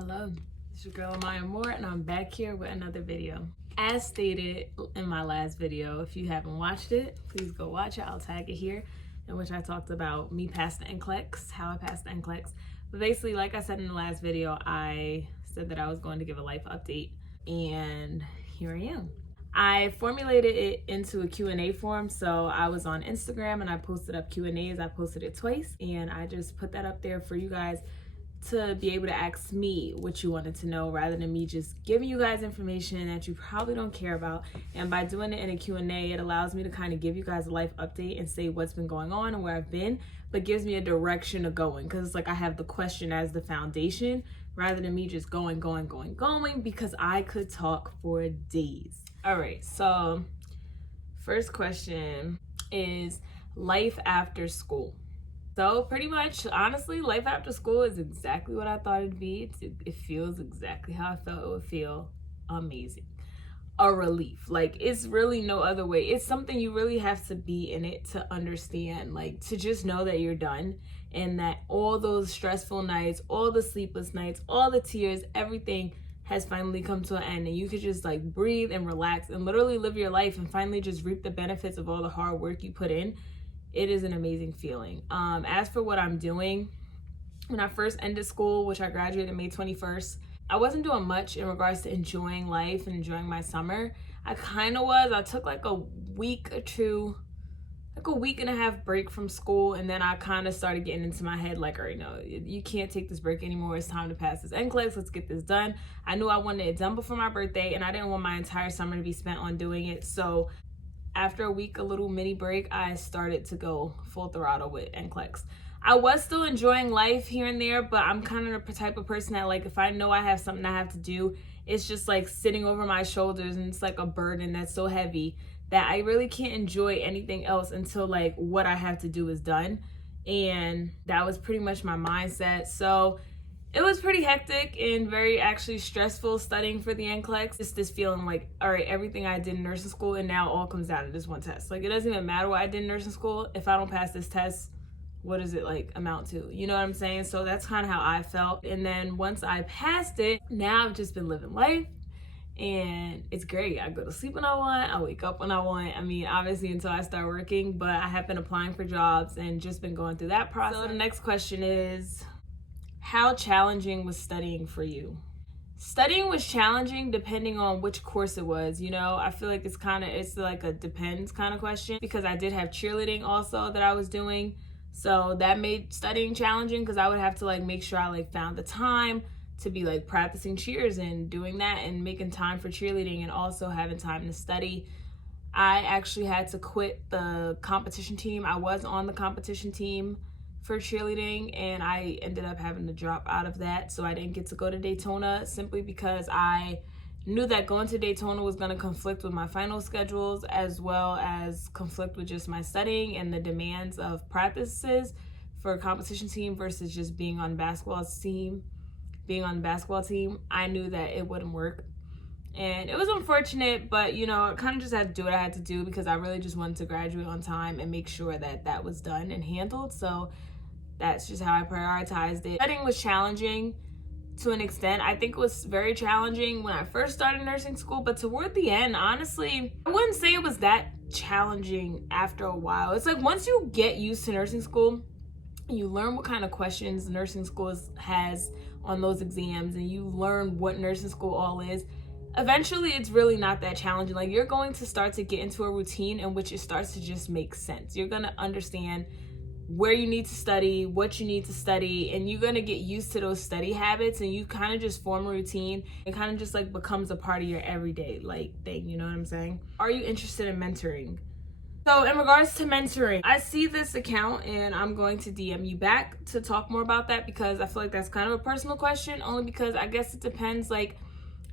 Hello, it's your girl Maya Moore, and I'm back here with another video. As stated in my last video, if you haven't watched it, please go watch it. I'll tag it here, in which I talked about me passing the NCLEX, how I passed the NCLEX. But basically, like I said in the last video, I said that I was going to give a life update, and here I am. I formulated it into a Q&A form, so I was on Instagram and I posted up Q&As. I posted it twice, and I just put that up there for you guys to be able to ask me what you wanted to know rather than me just giving you guys information that you probably don't care about. And by doing it in a Q&A, it allows me to kind of give you guys a life update and say what's been going on and where I've been, but gives me a direction of going, because it's like I have the question as the foundation rather than me just going, because I could talk for days. All right, so first question is life after school. So pretty much, honestly, life after school is exactly what I thought it'd be. It feels exactly how I felt it would feel. Amazing. A relief. Like, it's really no other way. It's something you really have to be in it to understand, like, to just know that you're done and that all those stressful nights, all the sleepless nights, all the tears, everything has finally come to an end, and you could just like breathe and relax and literally live your life and finally just reap the benefits of all the hard work you put in. It is an amazing feeling. As for what I'm doing, when I first ended school, which I graduated May 21st, I wasn't doing much in regards to enjoying life and enjoying my summer. I kind of was. I took like a week or two, like a week and a half break from school, and then I kind of started getting into my head like, all right, no, you can't take this break anymore. It's time to pass this NCLEX. Let's get this done. I knew I wanted it done before my birthday, and I didn't want my entire summer to be spent on doing it. So after a week, a little mini break, I started to go full throttle with NCLEX. I was still enjoying life here and there, but I'm kind of the type of person that, like, if I know I have something I have to do, it's just like sitting over my shoulders, and it's like a burden that's so heavy that I really can't enjoy anything else until like what I have to do is done. And that was pretty much my mindset. So it was pretty hectic and very actually stressful studying for the NCLEX. Just this feeling like, all right, everything I did in nursing school and now all comes down to this one test. Like, it doesn't even matter what I did in nursing school. If I don't pass this test, what does it like amount to? You know what I'm saying? So that's kind of how I felt. And then once I passed it, now I've just been living life. And it's great. I go to sleep when I want. I wake up when I want. I mean, obviously until I start working, but I have been applying for jobs and just been going through that process. So the next question is, how challenging was studying for you? Studying was challenging depending on which course it was. You know, I feel like it's like a depends kind of question, because I did have cheerleading also that I was doing. So that made studying challenging, because I would have to like make sure I like found the time to be like practicing cheers and doing that and making time for cheerleading and also having time to study. I actually had to quit the competition team. I was on the competition team for cheerleading, and I ended up having to drop out of that. So I didn't get to go to Daytona simply because I knew that going to Daytona was going to conflict with my final schedules, as well as conflict with just my studying and the demands of practices for a competition team versus just being on the basketball team. I knew that it wouldn't work, and it was unfortunate, but you know, I kind of just had to do what I had to do because I really just wanted to graduate on time and make sure that that was done and handled. So that's just how I prioritized it. Studying was challenging to an extent. I think it was very challenging when I first started nursing school, but toward the end, honestly, I wouldn't say it was that challenging after a while. It's like once you get used to nursing school, you learn what kind of questions nursing school has on those exams, and you learn what nursing school all is. Eventually, it's really not that challenging. Like, you're going to start to get into a routine in which it starts to just make sense. You're going to understand where you need to study, what you need to study, and you're going to get used to those study habits, and you kind of just form a routine. It kind of just like becomes a part of your everyday like thing, you know what I'm saying? Are you interested in mentoring? So in regards to mentoring, I see this account and I'm going to DM you back to talk more about that, because I feel like that's kind of a personal question, only because I guess it depends. Like,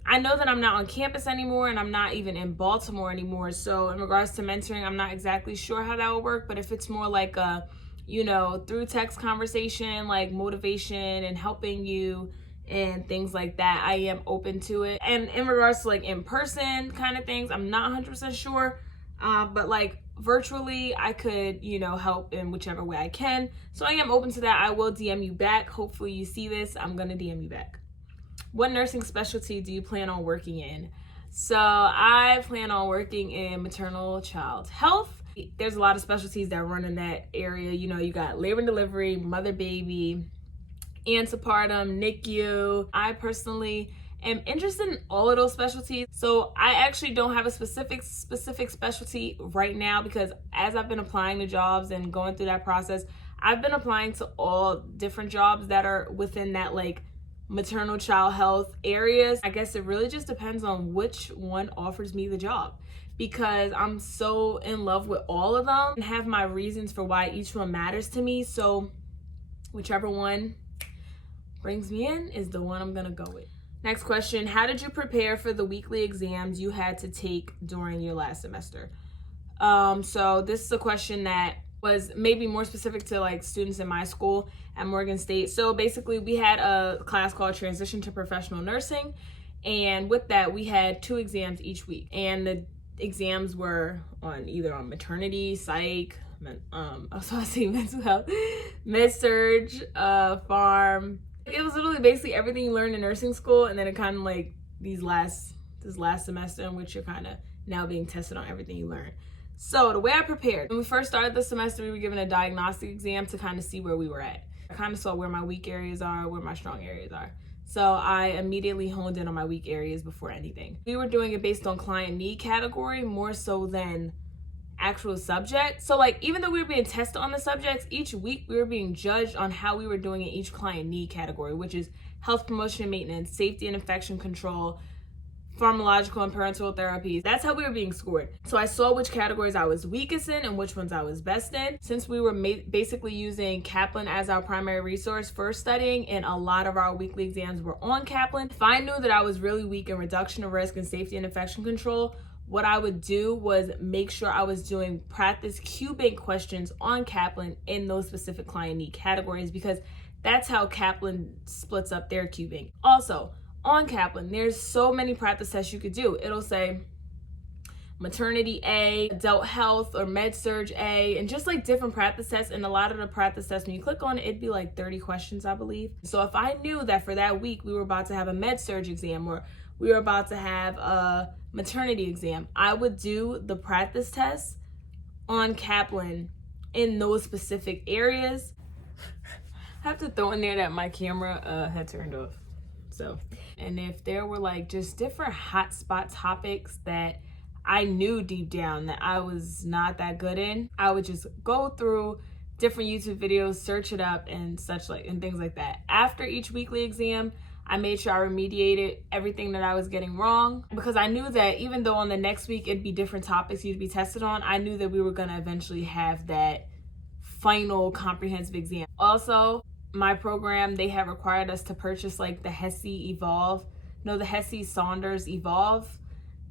I know that I'm not on campus anymore and I'm not even in Baltimore anymore. So in regards to mentoring, I'm not exactly sure how that will work, but if it's more like a, you know, through text conversation, like motivation and helping you and things like that, I am open to it. And in regards to like in-person kind of things, I'm not 100% sure, but like virtually I could, you know, help in whichever way I can. So I am open to that. I will DM you back. Hopefully you see this. I'm gonna DM you back. What nursing specialty do you plan on working in? So I plan on working in maternal child health. There's a lot of specialties that run in that area. You know, you got labor and delivery, mother baby, antepartum, NICU. I personally am interested in all of those specialties. So I actually don't have a specific specialty right now, because as I've been applying to jobs and going through that process, I've been applying to all different jobs that are within that like maternal child health areas. I guess it really just depends on which one offers me the job, because I'm so in love with all of them and have my reasons for why each one matters to me. So whichever one brings me in is the one I'm gonna go with. Next question, how did you prepare for the weekly exams you had to take during your last semester? So this is a question that was maybe more specific to like students in my school at Morgan State. So basically we had a class called Transition to Professional Nursing, and with that we had 2 exams each week, and the exams were on either on maternity, psych, also I see mental health, med-surg, pharm. It was literally basically everything you learned in nursing school, and then it kind of like this last semester in which you're kind of now being tested on everything you learned. So the way I prepared, when we first started the semester, we were given a diagnostic exam to kind of see where we were at. I kind of saw where my weak areas are, where my strong areas are. So I immediately honed in on my weak areas before anything. We were doing it based on client need category more so than actual subject. So like even though we were being tested on the subjects, each week we were being judged on how we were doing in each client need category, which is health promotion and maintenance, safety and infection control, pharmacological and parenteral therapies. That's how we were being scored. So I saw which categories I was weakest in and which ones I was best in. Since we were basically using Kaplan as our primary resource for studying, and a lot of our weekly exams were on Kaplan, if I knew that I was really weak in reduction of risk and safety and infection control, what I would do was make sure I was doing practice Q-bank questions on Kaplan in those specific client need categories, because that's how Kaplan splits up their Q-bank. Also, on Kaplan, there's so many practice tests you could do. It'll say maternity A, adult health or med-surg A, and just like different practice tests. And a lot of the practice tests, when you click on it, it'd be like 30 questions, I believe. So if I knew that for that week we were about to have a med-surg exam or we were about to have a maternity exam, I would do the practice tests on Kaplan in those specific areas. I have to throw in there that my camera had turned off. So, and if there were like just different hotspot topics that I knew deep down that I was not that good in, I would just go through different YouTube videos, search it up and such like, and things like that. After each weekly exam, I made sure I remediated everything that I was getting wrong, because I knew that even though on the next week it'd be different topics you'd be tested on, I knew that we were gonna eventually have that final comprehensive exam. Also, my program, they have required us to purchase like the Hesse Saunders Evolve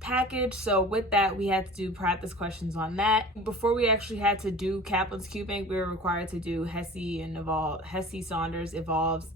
package. So with that, we had to do practice questions on that. Before we actually had to do Kaplan's Q-bank, we were required to do Hesse Saunders Evolve's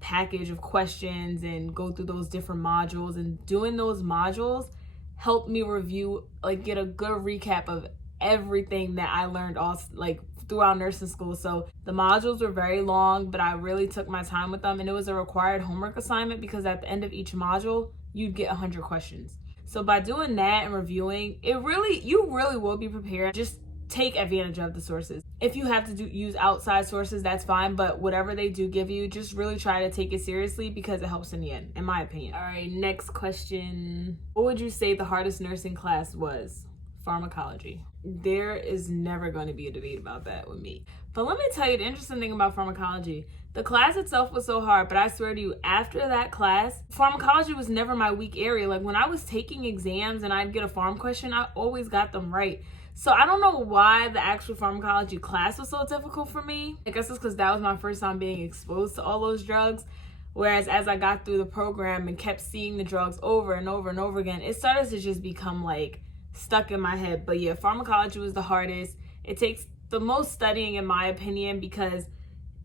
package of questions and go through those different modules. And doing those modules helped me review, like get a good recap of everything that I learned all like throughout nursing school. So the modules were very long, but I really took my time with them, and it was a required homework assignment because at the end of each module you'd get 100 questions. So by doing that and reviewing, you really will be prepared. Just take advantage of the sources. If you have to use outside sources, that's fine, but whatever they do give you, just really try to take it seriously because it helps in the end, in my opinion. All right, next question. What would you say the hardest nursing class was? Pharmacology. There is never going to be a debate about that with me. But let me tell you the interesting thing about pharmacology. The class itself was so hard, but I swear to you, after that class, pharmacology was never my weak area. Like when I was taking exams and I'd get a pharm question, I always got them right. So I don't know why the actual pharmacology class was so difficult for me. I guess it's because that was my first time being exposed to all those drugs. Whereas as I got through the program and kept seeing the drugs over and over and over again, it started to just become like stuck in my head. But yeah, pharmacology was the hardest. It takes the most studying in my opinion because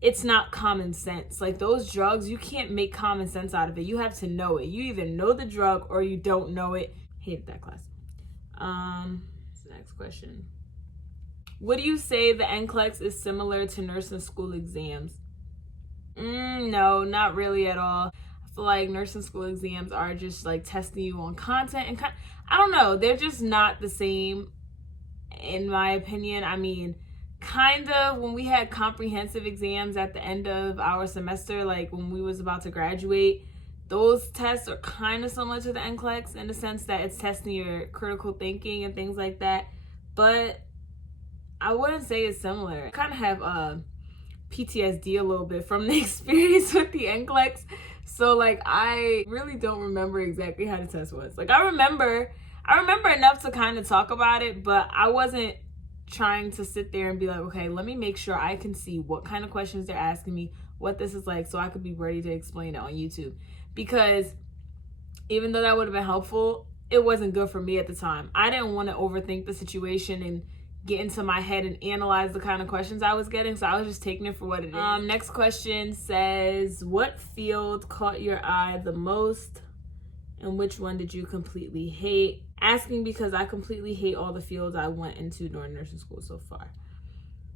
it's not common sense. Like those drugs, you can't make common sense out of it. You have to know it. You either know the drug or you don't know it. Hated that class. Next question. Would you say the NCLEX is similar to nursing school exams? No, not really at all. feel like nursing school exams are just like testing you on content, and I don't know, they're just not the same in my opinion. I mean, kind of when we had comprehensive exams at the end of our semester, like when we was about to graduate, those tests are kind of similar to the NCLEX in the sense that it's testing your critical thinking and things like that, but I wouldn't say it's similar. I kind of have PTSD a little bit from the experience with the NCLEX, so like I really don't remember exactly how the test was. Like I remember enough to kind of talk about it, but I wasn't trying to sit there and be like, okay, let me make sure I can see what kind of questions they're asking me, what this is like, so I could be ready to explain it on YouTube. Because even though that would have been helpful, it wasn't good for me at the time. I didn't want to overthink the situation and get into my head and analyze the kind of questions I was getting, so I was just taking it for what it is. Next question says, what field caught your eye the most and which one did you completely hate? Asking because I completely hate all the fields I went into during nursing school so far.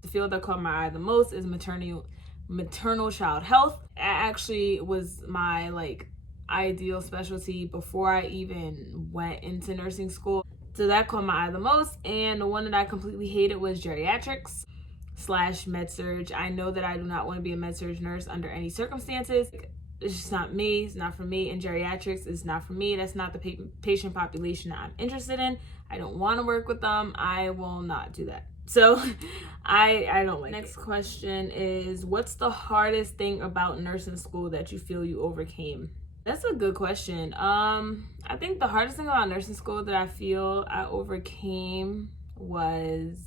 The field that caught my eye the most is maternal child health. It actually was my like ideal specialty before I even went into nursing school. So that caught my eye the most. And the one that I completely hated was geriatrics / med-surg. I know that I do not want to be a med-surg nurse under any circumstances. It's just not me. It's not for me. And geriatrics is not for me. That's not the patient population that I'm interested in. I don't want to work with them. I will not do that. So I don't like it. Next question is, what's the hardest thing about nursing school that you feel you overcame? That's a good question. I think the hardest thing about nursing school that I feel I overcame was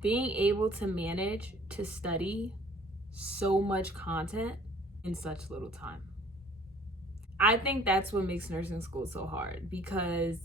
being able to manage to study so much content in such little time. I think that's what makes nursing school so hard, because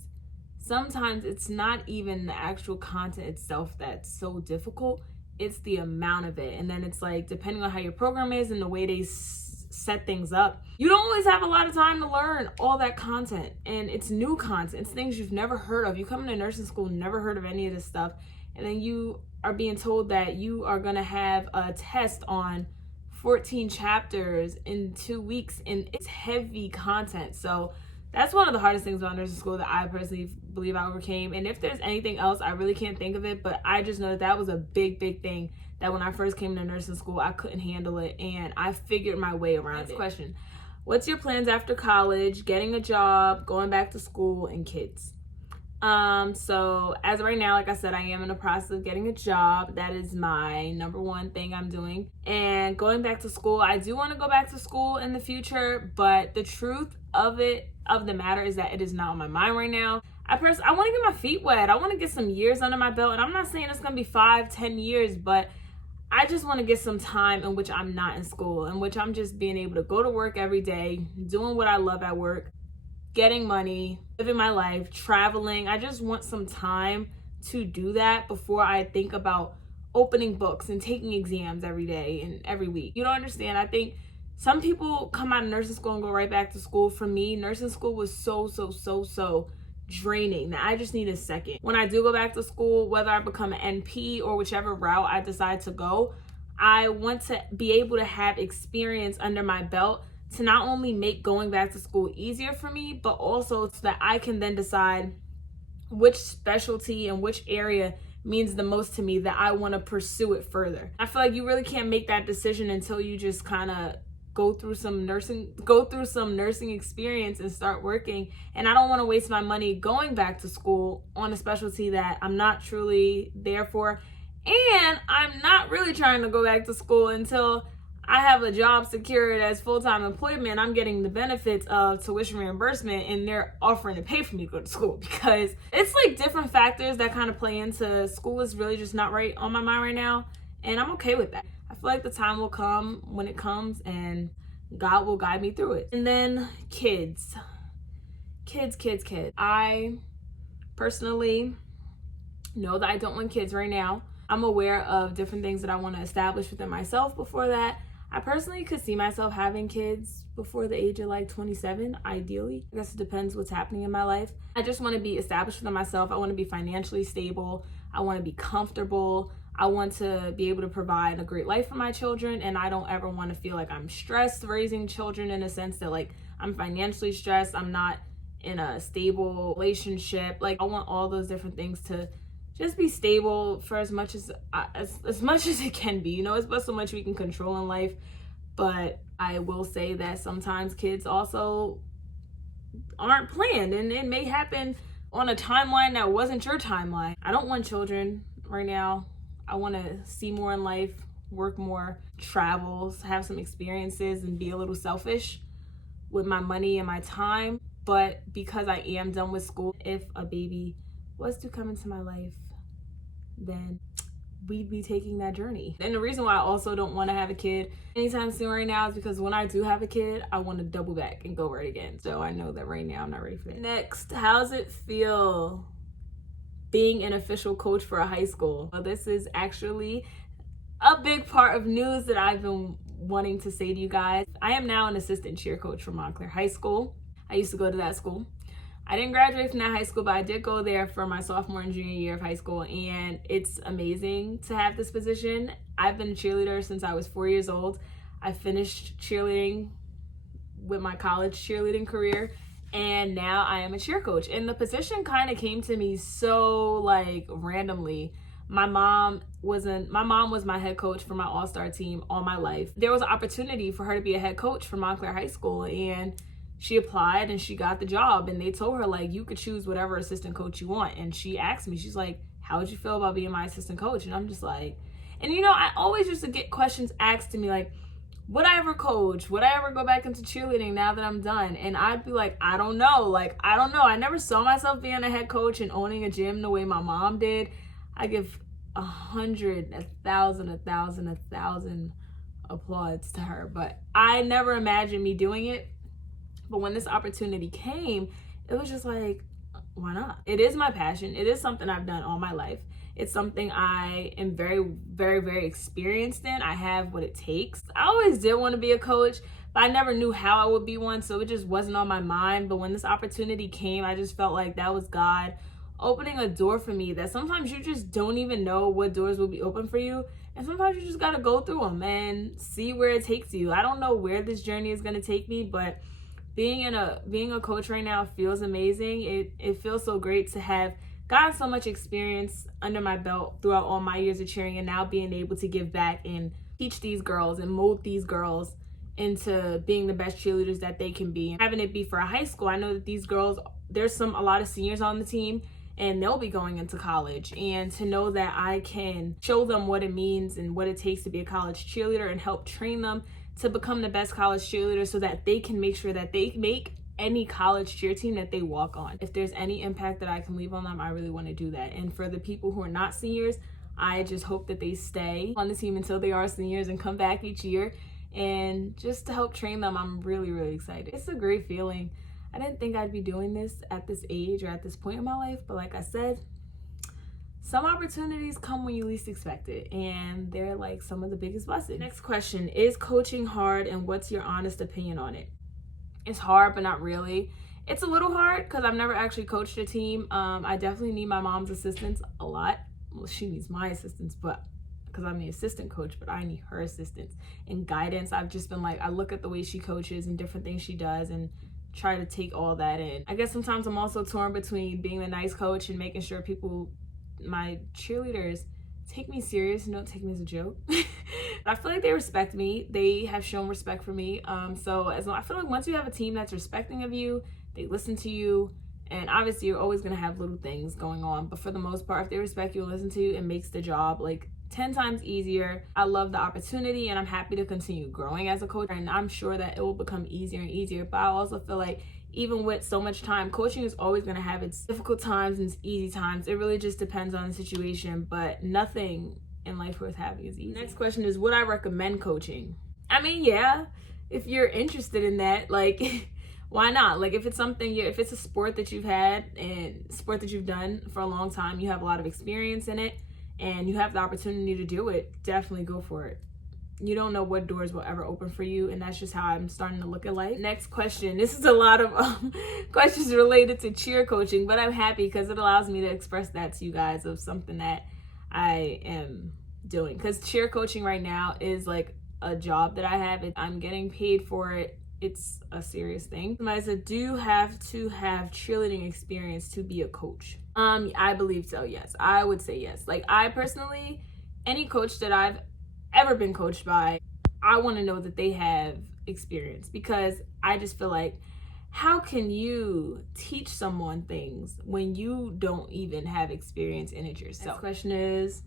sometimes it's not even the actual content itself that's so difficult, it's the amount of it. And then it's like, depending on how your program is and the way they set things up, you don't always have a lot of time to learn all that content. And it's new content, it's things you've never heard of. You come into nursing school, never heard of any of this stuff, and then you are being told that you are gonna have a test on 14 chapters in 2 weeks, and it's heavy content. So that's one of the hardest things about nursing school that I personally believe I overcame. And if there's anything else, I really can't think of it, but I just know that that was a big thing that when I first came to nursing school, I couldn't handle it, and I figured my way around it. Next question, what's your plans after college, getting a job, going back to school, and kids? So as of right now, like I said, I am in the process of getting a job. That is my number one thing I'm doing. And going back to school, I do want to go back to school in the future, but the truth of the matter is that it is not on my mind right now. I want to get my feet wet. I want to get some years under my belt, and I'm not saying it's going to be 5-10 years, but I just want to get some time in which I'm not in school, in which I'm just being able to go to work every day, doing what I love at work, getting money, living my life, traveling. I just want some time to do that before I think about opening books and taking exams every day and every week. You don't understand. I think some people come out of nursing school and go right back to school. For me, nursing school was so draining that I just need a second. When I do go back to school, whether I become an NP or whichever route I decide to go, I want to be able to have experience under my belt to not only make going back to school easier for me, but also so that I can then decide which specialty and which area means the most to me, that I want to pursue it further. I feel like you really can't make that decision until you just kind of go through some nursing experience and start working. And I don't want to waste my money going back to school on a specialty that I'm not truly there for. And I'm not really trying to go back to school until I have a job secured as full-time employment. I'm getting the benefits of tuition reimbursement, and they're offering to pay for me to go to school, because it's like different factors that kind of play into school is really just not right on my mind right now. And I'm okay with that. I feel like the time will come when it comes, and God will guide me through it. And then kids. I personally know that I don't want kids right now. I'm aware of different things that I want to establish within myself before that. I personally could see myself having kids before the age of like 27, ideally. I guess it depends what's happening in my life. I just want to be established within myself. I want to be financially stable. I want to be comfortable. I want to be able to provide a great life for my children, and I don't ever want to feel like I'm stressed raising children, in a sense that like I'm financially stressed, I'm not in a stable relationship. Like I want all those different things to just be stable for as much as much as it can be. You know, it's but so much we can control in life. But I will say that sometimes kids also aren't planned, and it may happen on a timeline that wasn't your timeline. I don't want children right now. I want to see more in life, work more, travel, have some experiences, and be a little selfish with my money and my time. But because I am done with school, if a baby was to come into my life, then we'd be taking that journey. And the reason why I also don't want to have a kid anytime soon right now is because when I do have a kid, I want to double back and go right again. So I know that right now I'm not ready for that. Next, how's it feel being an official coach for a high school? Well, this is actually a big part of news that I've been wanting to say to you guys. I am now an assistant cheer coach for Montclair High School. I used to go to that school. I didn't graduate from that high school, but I did go there for my sophomore and junior year of high school, and it's amazing to have this position. I've been a cheerleader since I was 4 years old. I finished cheerleading with my college cheerleading career, and now I am a cheer coach. And the position kind of came to me so like randomly. My mom was my head coach for my all-star team all my life. There was an opportunity for her to be a head coach for Montclair High School, and she applied and she got the job, and they told her like, you could choose whatever assistant coach you want. And she asked me, she's like, how would you feel about being my assistant coach? And I'm just like, and you know, I always used to get questions asked to me like, would I ever coach? Would I ever go back into cheerleading now that I'm done? And I'd be like, I don't know. Like, I don't know. I never saw myself being a head coach and owning a gym the way my mom did. I give 100, 1,000 applause to her. But I never imagined me doing it. But when this opportunity came, it was just like, why not? It is my passion. It is something I've done all my life. It's something I am very, very, very experienced in. I have what it takes. I always did want to be a coach, but I never knew how I would be one, so it just wasn't on my mind. But when this opportunity came, I just felt like that was God opening a door for me that sometimes you just don't even know what doors will be open for you. And sometimes you just got to go through them and see where it takes you. I don't know where this journey is going to take me, but being a coach right now feels amazing. It feels so great to have gotten so much experience under my belt throughout all my years of cheering, and now being able to give back and teach these girls and mold these girls into being the best cheerleaders that they can be. Having it be for a high school, I know that these girls, there's a lot of seniors on the team, and they'll be going into college. And to know that I can show them what it means and what it takes to be a college cheerleader and help train them to become the best college cheerleader so that they can make sure that they make any college cheer team that they walk on. If there's any impact that I can leave on them, I really want to do that. And for the people who are not seniors, I just hope that they stay on the team until they are seniors and come back each year. And just to help train them, I'm really, really excited. It's a great feeling. I didn't think I'd be doing this at this age or at this point in my life, but like I said, some opportunities come when you least expect it, and they're like some of the biggest blessings. Next question, is coaching hard, and what's your honest opinion on it? It's hard, but not really. It's a little hard because I've never actually coached a team. I definitely need my mom's assistance a lot. Well, she needs my assistance, but because I'm the assistant coach, but I need her assistance and guidance. I've just been like, I look at the way she coaches and different things she does and try to take all that in. I guess sometimes I'm also torn between being a nice coach and making sure people, my cheerleaders, take me serious and don't take me as a joke. I feel like they respect me. They have shown respect for me. So I feel like once you have a team that's respecting of you, they listen to you, and obviously you're always gonna have little things going on, but for the most part, if they respect you and listen to you, it makes the job like 10 times easier. I love the opportunity, and I'm happy to continue growing as a coach, and I'm sure that it will become easier and easier. But I also feel like even with so much time, coaching is always going to have its difficult times and its easy times. It really just depends on the situation, but nothing in life worth having is easy. Next question is, would I recommend coaching? I mean, yeah, if you're interested in that, like, why not? Like, if it's something, if it's a sport that you've had and sport that you've done for a long time, you have a lot of experience in it, and you have the opportunity to do it, definitely go for it. You don't know what doors will ever open for you, and that's just how I'm starting to look at life. Next question. This is a lot of questions related to cheer coaching, but I'm happy because it allows me to express that to you guys of something that I am doing, because cheer coaching right now is like a job that I have. I'm getting paid for it. It's a serious thing. Somebody said, do you have to have cheerleading experience to be a coach? I believe so, yes. I would say yes. Like, I personally, any coach that I've ever been coached by, I want to know that they have experience, because I just feel like, how can you teach someone things when you don't even have experience in it yourself? Next question is,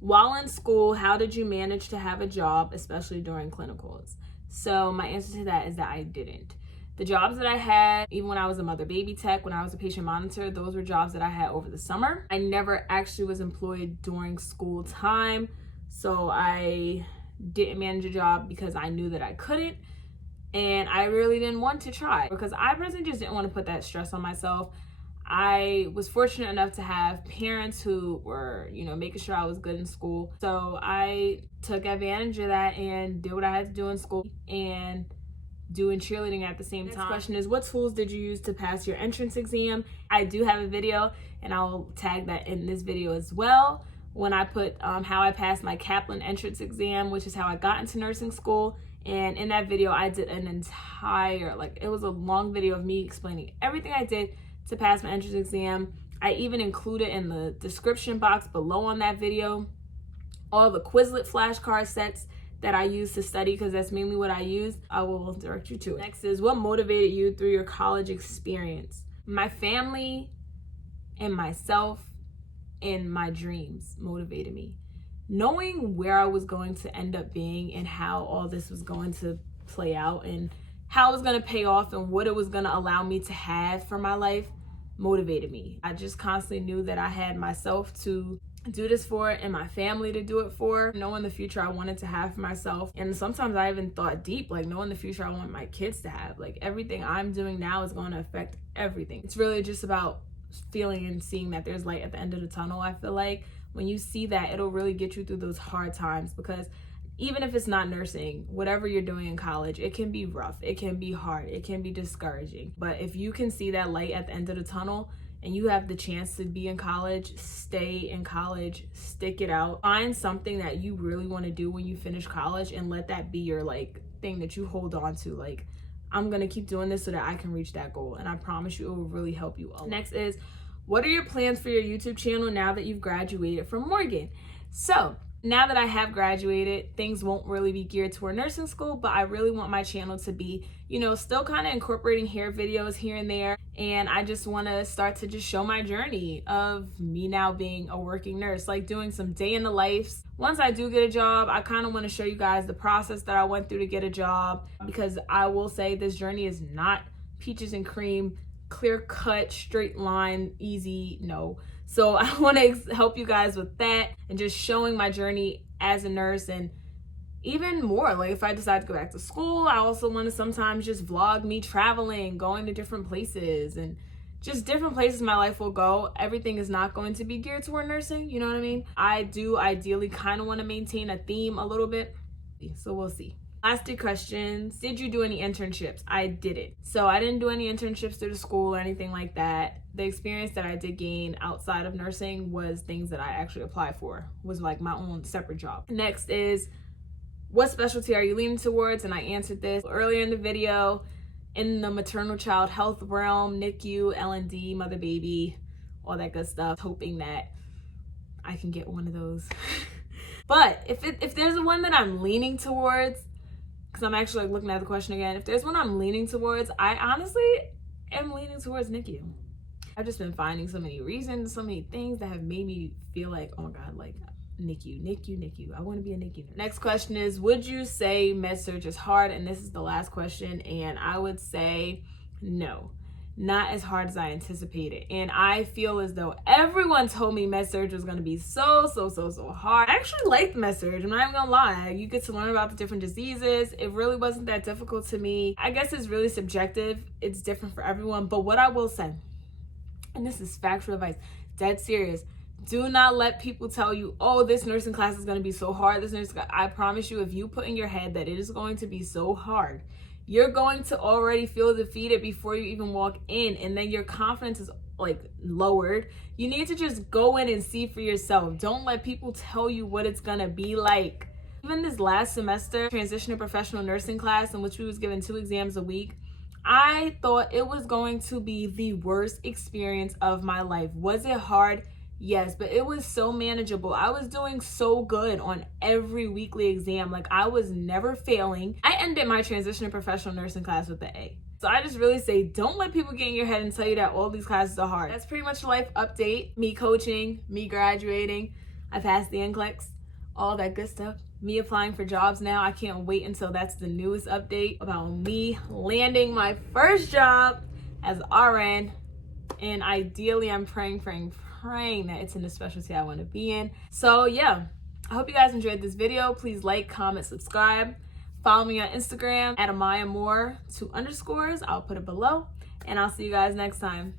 while in school, how did you manage to have a job, especially during clinicals? So my answer to that is that I didn't. The jobs that I had, even when I was a mother baby tech, when I was a patient monitor, those were jobs that I had over the summer. I never actually was employed during school time. So I didn't manage a job because I knew that I couldn't. And I really didn't want to try, because I personally just didn't want to put that stress on myself. I was fortunate enough to have parents who were, making sure I was good in school. So I took advantage of that and did what I had to do in school and doing cheerleading at the same time. Next question is, what tools did you use to pass your entrance exam? I do have a video, and I'll tag that in this video as well, when I put how I passed my Kaplan entrance exam, which is how I got into nursing school. And in that video, I did an entire, it was a long video of me explaining everything I did to pass my entrance exam. I even included in the description box below on that video all the Quizlet flashcard sets that I use to study, because that's mainly what I use. I will direct you to it. Next is, what motivated you through your college experience? My family and myself and my dreams motivated me. Knowing where I was going to end up being and how all this was going to play out and how it was going to pay off and what it was going to allow me to have for my life motivated me. I just constantly knew that I had myself to do this for and my family to do it for. Knowing the future I wanted to have for myself. And sometimes I even thought deep, knowing the future I want my kids to have. Everything I'm doing now is going to affect everything. It's really just about feeling and seeing that there's light at the end of the tunnel. I feel like when you see that, it'll really get you through those hard times, because even if it's not nursing, whatever you're doing in college, it can be rough, it can be hard, it can be discouraging. But if you can see that light at the end of the tunnel and you have the chance to be in college, stay in college, stick it out. Find something that you really want to do when you finish college and let that be your thing that you hold on to. I'm gonna keep doing this so that I can reach that goal, and I promise you it will really help you a lot. Next is, what are your plans for your YouTube channel now that you've graduated from Morgan? So now that I have graduated, things won't really be geared toward nursing school, but I really want my channel to be, still kind of incorporating hair videos here and there. And I just want to start to just show my journey of me now being a working nurse, doing some day in the life. Once I do get a job, I kind of want to show you guys the process that I went through to get a job, because I will say this journey is not peaches and cream, clear cut, straight line, easy. No. So I want to help you guys with that and just showing my journey as a nurse. And even more, if I decide to go back to school, I also want to sometimes just vlog me traveling, going to different places, and just different places my life will go. Everything is not going to be geared toward nursing, you know what I mean? I do ideally kind of want to maintain a theme a little bit, so we'll see. Last 2 questions. Did you do any internships? I didn't. So I didn't do any internships through the school or anything like that. The experience that I did gain outside of nursing was things that I actually applied for, was my own separate job. Next is, what specialty are you leaning towards? And I answered this earlier in the video. In the maternal child health realm, NICU, L&D, mother baby, all that good stuff, hoping that I can get one of those. But if there's one that I'm leaning towards, because I'm actually looking at the question again, if there's one I'm leaning towards, I honestly am leaning towards NICU. I've just been finding so many reasons, so many things that have made me feel like, oh my God, NICU. I want to be a NICU. Next question is, would you say med-surg is hard? And this is the last question, and I would say no. Not as hard as I anticipated. And I feel as though everyone told me med-surg was going to be so hard. I actually liked med-surg, I'm not even gonna lie. You get to learn about the different diseases. It really wasn't that difficult to me. I guess it's really subjective. It's different for everyone. But what I will say, and this is factual advice, dead serious, do not let people tell you, oh, this nursing class is going to be so hard. I promise you, if you put in your head that it is going to be so hard, you're going to already feel defeated before you even walk in, and then your confidence is like lowered. You need to just go in and see for yourself. Don't let people tell you what it's gonna be like. Even this last semester, transition to professional nursing class, in which we was given 2 exams a week, I thought it was going to be the worst experience of my life. Was it hard? Yes, but it was so manageable. I was doing so good on every weekly exam. Like, I was never failing. I ended my transition to professional nursing class with an A. So I just really say, don't let people get in your head and tell you that all these classes are hard. That's pretty much a life update. Me coaching, me graduating. I passed the NCLEX, all that good stuff. Me applying for jobs now. I can't wait until that's the newest update about me landing my first job as RN. And ideally, I'm praying that it's in the specialty I want to be in. So yeah, I hope you guys enjoyed this video. Please like, comment, subscribe. Follow me on Instagram at AmayaMoore 2 underscores. I'll put it below. And I'll see you guys next time.